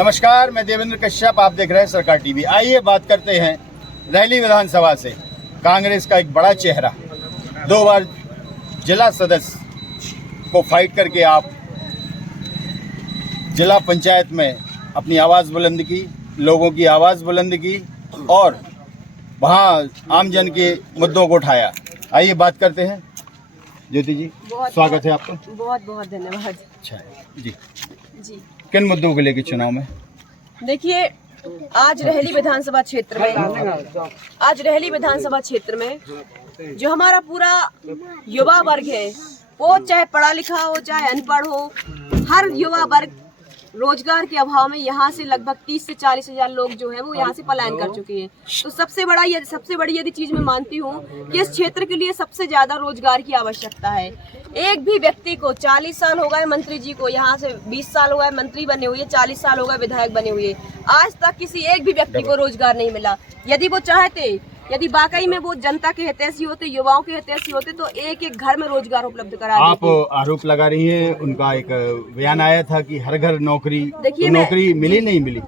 नमस्कार, मैं देवेंद्र कश्यप, आप देख रहे हैं सरकार टीवी। आइए बात करते हैं रहली विधानसभा से। कांग्रेस का एक बड़ा चेहरा, 2 बार जिला सदस्य को फाइट करके आप जिला पंचायत में अपनी आवाज़ बुलंद की, लोगों की आवाज़ बुलंद की और वहाँ आमजन के मुद्दों को उठाया। आइए बात करते हैं। ज्योति जी, स्वागत है आपका। बहुत बहुत धन्यवाद। अच्छा जी, किन मुद्दों को लेकर चुनाव में? देखिए, आज रहली विधानसभा क्षेत्र में जो हमारा पूरा युवा वर्ग है, वो चाहे पढ़ा लिखा हो चाहे अनपढ़ हो, हर युवा वर्ग रोजगार के अभाव में यहाँ से लगभग 30 से 40 हजार लोग जो है वो यहाँ से पलायन कर चुके हैं। तो सबसे बड़ी यदि चीज मैं मानती हूँ कि इस क्षेत्र के लिए सबसे ज्यादा रोजगार की आवश्यकता है। एक भी व्यक्ति को 40 साल हो गए मंत्री जी को, यहाँ से 20 साल हो गए मंत्री बने हुए, 40 साल हो गए विधायक बने हुए, आज तक किसी एक भी व्यक्ति को रोजगार नहीं मिला। यदि वो चाहते, यदि वाकई में वो जनता के हितैषी होते, युवाओं के हितैषी होते, तो एक एक घर में रोजगार उपलब्ध करा देते। आप आरोप लगा रही हैं, उनका एक बयान आया था कि हर घर नौकरी, देखिए तो नौकरी मिली नहीं मिली।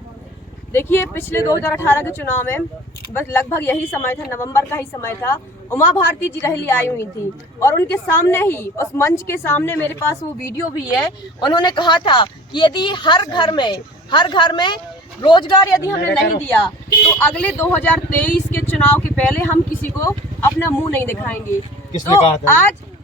देखिए, पिछले 2018 के चुनाव में बस लगभग यही समय था, नवंबर का ही समय था, उमा भारती जी रहली आई हुई थी और उनके सामने ही, उस मंच के सामने मेरे पास वो वीडियो भी है, उन्होंने कहा था कि यदि हर घर में रोजगार यदि हमने नहीं दिया तो अगले 2023 के चुनाव के पहले हम किसी को अपना मुंह नहीं दिखाएंगे। किसने कहा था?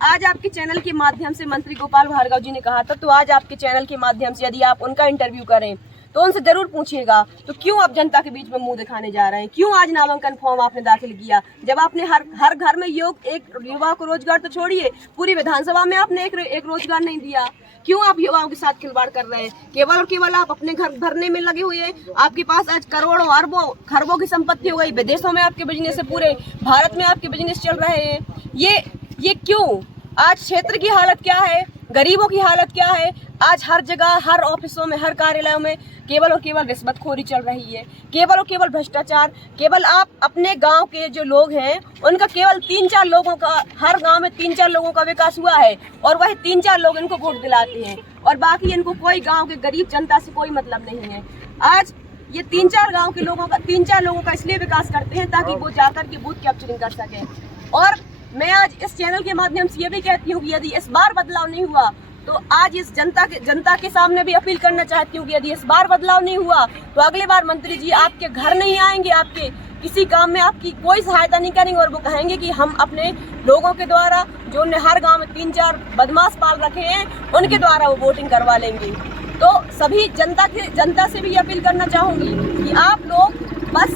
आज आपके चैनल के माध्यम से मंत्री गोपाल भार्गव जी ने कहा था। तो आज आपके चैनल के माध्यम से यदि आप उनका इंटरव्यू करें तो उनसे जरूर पूछिएगा, तो क्यों आप जनता के बीच में मुंह दिखाने जा रहे हैं? क्यों आज नामांकन फॉर्म आपने दाखिल किया, जब आपने हर घर में एक युवा को रोजगार तो छोड़िए, पूरी विधानसभा में आपने एक रोजगार नहीं दिया? क्यों आप युवाओं के साथ खिलवाड़ कर रहे हैं? केवल और केवल आप अपने घर भरने में लगे हुए हैं। आपके पास आज करोड़ों अरबों खरबों की संपत्ति हो गई, विदेशों में आपके बिजनेस है, पूरे भारत में आपके बिजनेस चल रहे हैं। ये क्यों? आज क्षेत्र की हालत क्या है, गरीबों की हालत क्या है? आज हर जगह, हर ऑफिसों में, हर कार्यालयों में केवल और केवल रिश्वतखोरी चल रही है, केवल और केवल भ्रष्टाचार। केवल आप अपने गांव के जो लोग हैं उनका केवल 3-4 लोगों का, हर गांव में 3-4 लोगों का विकास हुआ है और वही 3-4 लोग इनको वोट दिलाते हैं और बाकी इनको कोई गांव के गरीब जनता से कोई मतलब नहीं है। आज ये 3-4 गाँव के लोगों का, 3-4 लोगों का इसलिए विकास करते हैं ताकि वो जाकर के बूथ कैप्चरिंग कर सके। और मैं आज इस चैनल के माध्यम से ये भी कहती हूँ कि यदि इस बार बदलाव नहीं हुआ तो आज इस जनता के सामने भी अपील करना चाहती हूँ कि यदि इस बार बदलाव नहीं हुआ तो अगली बार मंत्री जी आपके घर नहीं आएंगे, आपके किसी काम में आपकी कोई सहायता नहीं करेंगे और वो कहेंगे कि हम अपने लोगों के द्वारा, जो उन्हें हर गांव में 3-4 बदमाश पाल रखे हैं, उनके द्वारा वो वोटिंग करवा लेंगे। तो सभी जनता से भी अपील करना चाहूंगी कि आप लोग बस,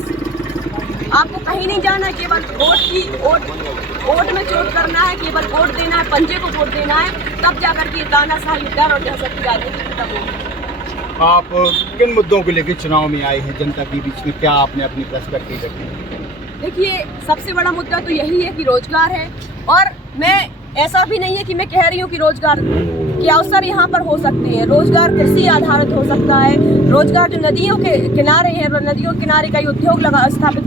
आपको कहीं नहीं जाना है, केवल वोट में चोट करना है, केवल वोट देना है, पंजे को वोट देना है, तब जाकर के तानाशाही डर और दहशत की राजनीति खत्म होगी। आप किन मुद्दों को लेकर चुनाव में आए हैं जनता के बीच में? क्या आपने अपनी पर्सपेक्टिव रखी? देखिए, सबसे बड़ा मुद्दा तो यही है कि रोजगार है। और मैं, ऐसा भी नहीं है कि मैं कह रही हूँ कि रोजगार के अवसर यहाँ पर हो सकते हैं। रोजगार कृषि आधारित हो सकता है, रोजगार जो नदियों के किनारे है, नदियों के किनारे कई उद्योग स्थापित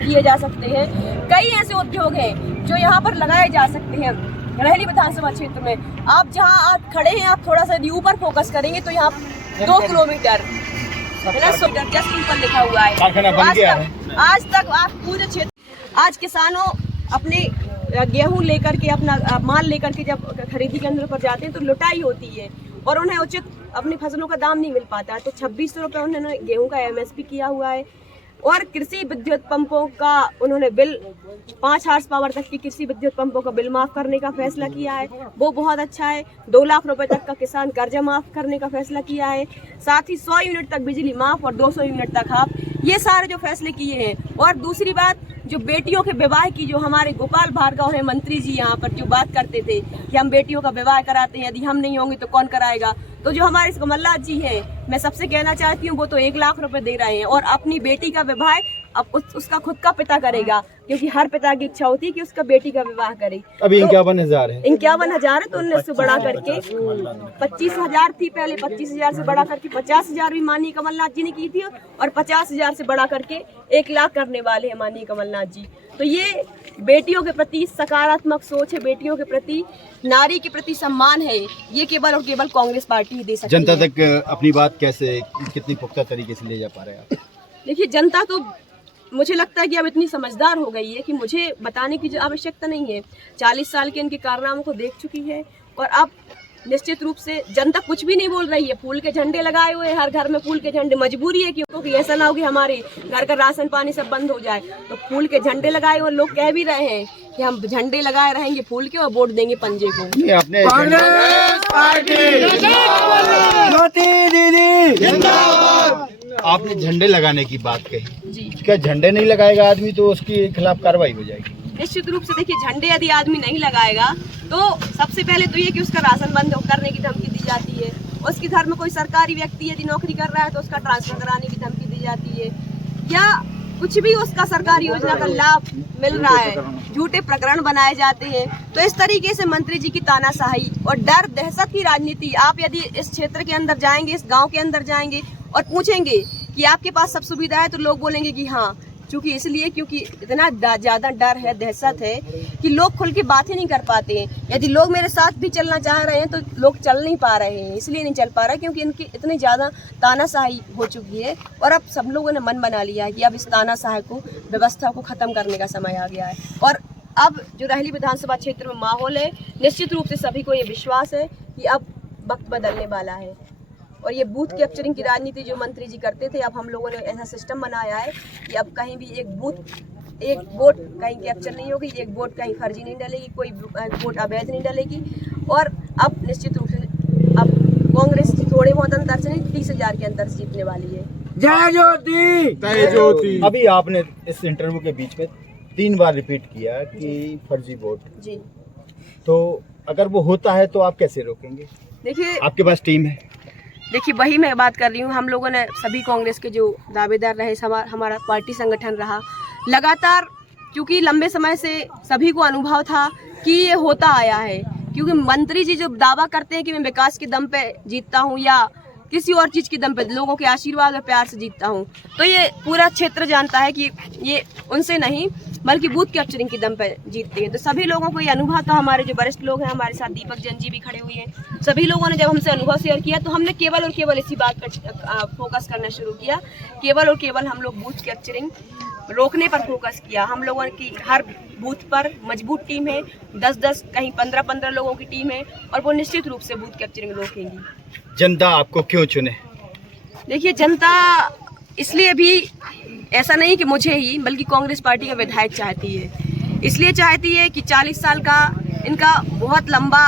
किए जा सकते हैं। कई ऐसे उद्योग हैं जो यहाँ पर लगाए जा सकते हैं रहली विधानसभा क्षेत्र में। आप जहाँ आप खड़े हैं, आप थोड़ा सा ऊपर फोकस करेंगे तो यहाँ 2 किलोमीटर जस्ट ऊपर लिखा हुआ है। आज तक आप पूरे क्षेत्र, आज किसानों अपने गेहूं लेकर के, अपना माल लेकर के जब खरीदी केंद्र पर जाते हैं तो लुटाई होती है और उन्हें उचित अपनी फसलों का दाम नहीं मिल पाता। तो 2600 रुपये उन्होंने गेहूं का MSP किया हुआ है और कृषि विद्युत पंपों का उन्होंने बिल, 5 हॉर्स पावर तक की कृषि विद्युत पंपों का बिल माफ करने का फैसला किया है, वो बहुत अच्छा है। 2 लाख रुपए तक का किसान कर्जा माफ करने का फैसला किया है। साथ ही 100 यूनिट तक बिजली माफ और 200 यूनिट तक हाफ, ये सारे जो फैसले किए हैं। और दूसरी बात, जो बेटियों के विवाह की, जो हमारे गोपाल भार्गव है मंत्री जी, यहाँ पर जो बात करते थे कि हम बेटियों का विवाह कराते हैं, यदि हम नहीं होंगे तो कौन कराएगा, तो जो हमारे कमलनाथ जी हैं, मैं सबसे कहना चाहती हूँ, वो तो 1 लाख रुपए दे रहे हैं और अपनी बेटी का विवाह अब उसका खुद का पिता करेगा। क्योंकि हर पिता की इच्छा होती है कि उसका बेटी का विवाह करे। अभी तो 51,000 है। 51,000 है, तो उनने उससे बढ़ा करके 25,000 थी पहले, 25,000 से बढ़ा करके 50,000 भी माननीय कमलनाथ जी ने की थी, और 50,000 से बढ़ा करके 1 लाख करने वाले हैं माननीय कमलनाथ जी। तो ये बेटियों के प्रति सकारात्मक सोच है, बेटियों के प्रति, नारी के प्रति सम्मान है, ये केवल और केवल कांग्रेस पार्टी ही दे सकती है। जनता तक अपनी बात कैसे, कितनी पुख्ता तरीके से ले जा पा रहे हैं आप? देखिए, जनता तो मुझे लगता है कि अब इतनी समझदार हो गई है कि मुझे बताने की आवश्यकता नहीं है। 40 साल के इनके कारनामों को देख चुकी है, और अब निश्चित रूप से जनता कुछ भी नहीं बोल रही है। फूल के झंडे लगाए हुए हैं, हर घर में फूल के झंडे, मजबूरी है क्योंकि ऐसा ना हो कि हमारे घर का राशन पानी सब बंद हो जाए, तो फूल के झंडे लगाए हुए लोग कह भी रहे हैं कि हम झंडे लगाए रहेंगे फूल के और वोट देंगे पंजे को। आपने कांग्रेस पार्टी आपने झंडे लगाने की बात कही जी, क्या झंडे नहीं लगाएगा आदमी तो उसके खिलाफ कार्रवाई हो जाएगी? निश्चित रूप से देखिए, झंडे यदि आदमी नहीं लगाएगा तो सबसे पहले तो ये कि उसका राशन बंद करने की धमकी दी जाती है। उसके घर में कोई सरकारी व्यक्ति यदि नौकरी कर रहा है तो उसका ट्रांसफर कराने की धमकी दी जाती है, या कुछ भी उसका सरकारी योजना का लाभ मिल रहा है, झूठे प्रकरण बनाए जाते हैं। तो इस तरीके से मंत्री जी की तानाशाही और डर दहशत की राजनीति, आप यदि इस क्षेत्र के अंदर जाएंगे, इस गाँव के अंदर जाएंगे और पूछेंगे कि आपके पास सब सुविधा है, तो लोग बोलेंगे कि हाँ, क्योंकि इतना ज्यादा डर है, दहशत है कि लोग खुल के बात ही नहीं कर पाते हैं। यदि लोग मेरे साथ भी चलना चाह रहे हैं तो लोग चल नहीं पा रहे हैं, इसलिए नहीं चल पा रहा क्योंकि इनकी इतनी ज्यादा तानाशाही हो चुकी है, और अब सब लोगों ने मन बना लिया है कि अब इस तानाशाही को, व्यवस्था को खत्म करने का समय आ गया है। और अब जो रहली विधानसभा क्षेत्र में माहौल है, निश्चित रूप से सभी को ये विश्वास है कि अब वक्त बदलने वाला है, और ये बूथ कैप्चरिंग की राजनीति जो मंत्री जी करते थे, अब हम लोगों ने ऐसा सिस्टम बनाया है कि अब कहीं भी एक वोट कहीं कैप्चर नहीं होगी, एक वोट कहीं फर्जी नहीं डलेगी, कोई वोट अवैध नहीं डलेगी। और अब निश्चित रूप से अब कांग्रेस थोड़े बहुत अंतर से नहीं, 30,000 के अंतर से जीतने वाली है। जय ज्योति जय ज्योति। अभी आपने इस इंटरव्यू के बीच में 3 बार रिपीट किया कि फर्जी वोट जी, तो अगर वो होता है तो आप कैसे रोकेंगे? देखिए आपके पास टीम है? देखिए वही मैं बात कर रही हूँ, हम लोगों ने सभी कांग्रेस के जो दावेदार रहे, हमारा पार्टी संगठन रहा लगातार, क्योंकि लंबे समय से सभी को अनुभव था कि ये होता आया है। क्योंकि मंत्री जी जो दावा करते हैं कि मैं विकास के दम पे जीतता हूँ या किसी और चीज़ के दम पे, लोगों के आशीर्वाद और प्यार से जीतता हूँ, तो ये पूरा क्षेत्र जानता है कि ये उनसे नहीं बल्कि बूथ कैप्चरिंग की दम पे जीतते हैं। तो सभी लोगों को ये अनुभव था। हमारे जो वरिष्ठ लोग हैं, हमारे साथ दीपक जैन जी भी खड़े हुए हैं, सभी लोगों ने जब हमसे अनुभव शेयर किया तो हमने केवल और केवल इसी बात पर फोकस करना शुरू किया। केवल और केवल हम लोग बूथ कैप्चरिंग रोकने पर फोकस किया। हम लोगों की हर बूथ पर मजबूत टीम है, 10-10 कहीं 15-15 लोगों की टीम है, और वो निश्चित रूप से बूथ कैप्चरिंग रोकेंगी। जनता आपको क्यों चुने? देखिए, जनता इसलिए भी ऐसा नहीं कि मुझे ही, बल्कि कांग्रेस पार्टी का विधायक चाहती है। इसलिए चाहती है कि 40 साल का इनका बहुत लंबा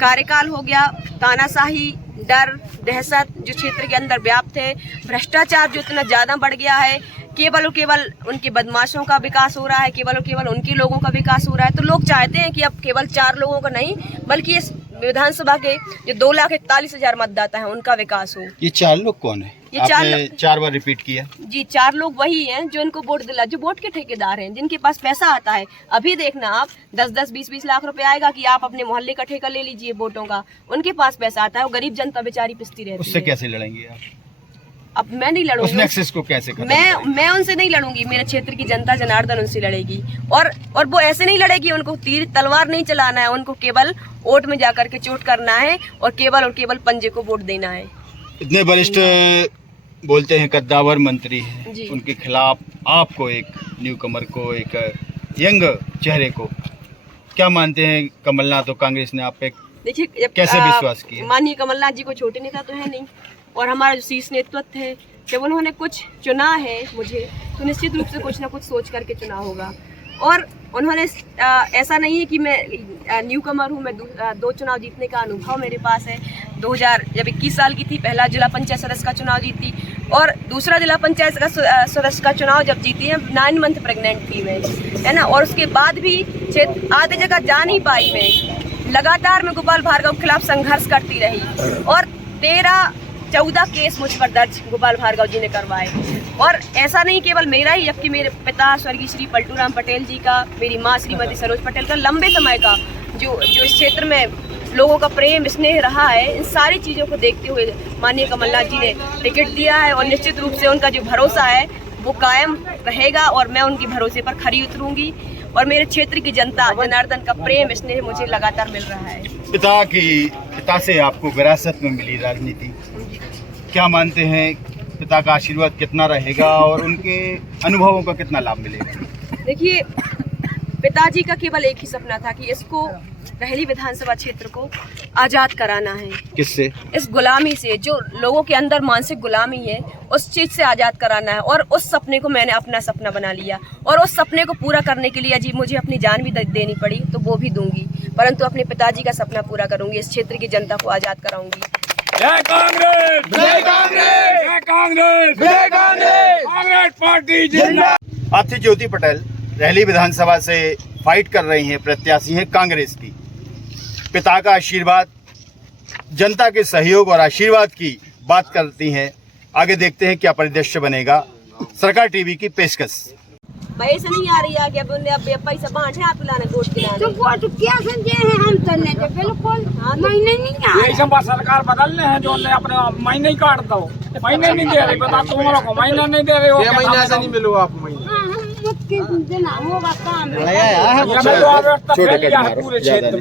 कार्यकाल हो गया, तानाशाही, डर, दहशत जो क्षेत्र के अंदर व्याप्त है, भ्रष्टाचार जो इतना ज़्यादा बढ़ गया है, केवल और केवल उनके बदमाशों का विकास हो रहा है, केवल और केवल उनके लोगों का विकास हो रहा है। तो लोग चाहते हैं कि अब केवल 4 लोगों का नहीं, बल्कि इस विधानसभा के जो 2,41,000 मतदाता हैं उनका विकास हो। ये 4 लोग कौन है? ये आपने 4 बार रिपीट किया। जी, 4 लोग वही हैं जो इनको वोट दिला, जो वोट के ठेकेदार हैं, जिनके पास पैसा आता है। अभी देखना आप 10-10, 20-20 लाख रुपए आएगा कि आप अपने मोहल्ले का ठेका ले लीजिए वोटों का, उनके पास पैसा आता है, वो गरीब जनता बेचारी पिसती रहती है। उससे कैसे लड़ेंगे आप? अब मैं नहीं उस लड़ूंगी, नेक्सस को कैसे खत्म करेंगे? मैं उनसे नहीं लड़ूंगी, मेरे क्षेत्र की जनता जनार्दन उनसे लड़ेगी। और वो ऐसे नहीं लड़ेगी, उनको तीर तलवार नहीं चलाना है, उनको केवल वोट में जाकर के चोट करना है और केवल पंजे को वोट देना है। इतने वरिष्ठ बोलते हैं कद्दावर मंत्री हैं, जी। उनके खिलाफ आपको, एक न्यू कमर को, एक यंग चेहरे को, क्या मानते हैं कमलनाथ और कांग्रेस ने आप पे देखिए, कैसे विश्वास किया? माननीय कमलनाथ जी को छोटे नेता तो है नहीं, और हमारा जो शीर्ष नेतृत्व है, जब उन्होंने कुछ चुना है मुझे, तो निश्चित रूप से कुछ ना कुछ सोच करके चुना होगा। और उन्होंने ऐसा नहीं है कि मैं न्यू कमर हूँ, मैं 2 चुनाव जीतने का अनुभव मेरे पास है। 2021 साल की थी, पहला जिला पंचायत सदस्य का चुनाव जीती, और दूसरा जिला पंचायत सदस्य का चुनाव जब जीती है 9 मंथ प्रेग्नेंट थी मैं, है ना। और उसके बाद भी आधे जगह जा नहीं पाई मैं, लगातार मैं गोपाल भार्गव के खिलाफ संघर्ष करती रही, और 13 14 केस मुझ पर दर्ज गोपाल भार्गव जी ने करवाए। और ऐसा नहीं केवल मेरा ही, जबकि मेरे पिता स्वर्गीय श्री पलटूराम पटेल जी का, मेरी माँ श्रीमती सरोज पटेल का लंबे समय का जो इस क्षेत्र में लोगों का प्रेम स्नेह रहा है, इन सारी चीज़ों को देखते हुए माननीय कमलनाथ जी ने टिकट दिया है। और निश्चित रूप से उनका जो भरोसा है वो कायम रहेगा और मैं उनके भरोसे पर खरी उतरूंगी। और मेरे क्षेत्र की जनता जनार्दन का प्रेम स्नेह मुझे लगातार मिल रहा है। पिता से आपको विरासत में मिली राजनीति, क्या मानते हैं पिता का आशीर्वाद कितना रहेगा और उनके अनुभवों का कितना लाभ मिलेगा? देखिए, पिताजी का केवल एक ही सपना था कि इसको रहली विधानसभा क्षेत्र को आज़ाद कराना है। किससे? इस गुलामी से, जो लोगों के अंदर मानसिक गुलामी है, उस चीज़ से आज़ाद कराना है। और उस सपने को मैंने अपना सपना बना लिया और उस सपने को पूरा करने के लिए जी मुझे अपनी जान भी देनी पड़ी तो वो भी दूंगी, परंतु अपने पिताजी का सपना पूरा करूंगी, इस क्षेत्र की जनता को आज़ाद कराऊंगी। जय कांग्रेस, जय कांग्रेस, जय कांग्रेस, जय कांग्रेस, कांग्रेस पार्टी जिंदाबाद। आप थी ज्योति पटेल, रहली विधानसभा से फाइट कर रही हैं, प्रत्याशी हैं कांग्रेस की। पिता का आशीर्वाद, जनता के सहयोग और आशीर्वाद की बात करती हैं। आगे देखते हैं क्या परिदृश्य बनेगा। सरकार टीवी की पेशकश। पैसे नहीं आ रही है कि अब पैसा बांटे आप लाने वोट दिलाने। तो वोट क्या समझे हैं हम तो नहीं, बिल्कुल महीने नहीं आ यही सब सरकार बदलने हैं जो अपने महीने ही काट दो, महीने नहीं दे रहे। बता तुम लोग को महीना नहीं दे रहे हो, 6 महीने से नहीं मिलो आप महीने। हाँ, हम मुझके देना होगा काम है। ये मैं तो पूरे क्षेत्र में।